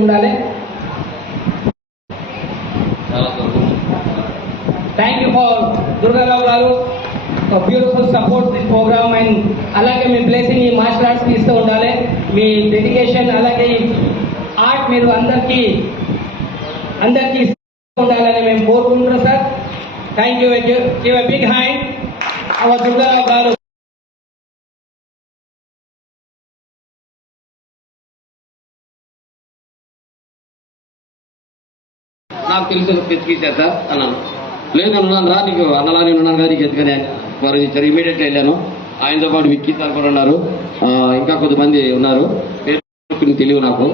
ఉండాలి. Thank you for Durgarao గారు beautiful support this programme. And అలాగే మీ బ్లెస్సింగ్ ఈ మార్షల్ ఆర్ట్స్ ఇస్తూ ఉండాలి. మీ డెడికేషన్ అలాగే ఆర్ట్ మీరు అందరికీ ఉండాలని మేము కోరుకుంటున్నాం sir. Thank you. Give a big hand our Durgarao గారు. నాకు తెలుసు తెచ్చిచ్చేత అన్నాను. లేదు అన్నాను రా నీకు అన్నలా నేను ఉన్నాను కదా నీకు ఎత్తుకని గౌరవించారు. ఇమీడియట్గా వెళ్ళాను. ఆయనతో పాటు విక్కీ సార్ కూడా ఉన్నారు, ఇంకా కొంతమంది ఉన్నారు, పేరు తెలియదు నాకు.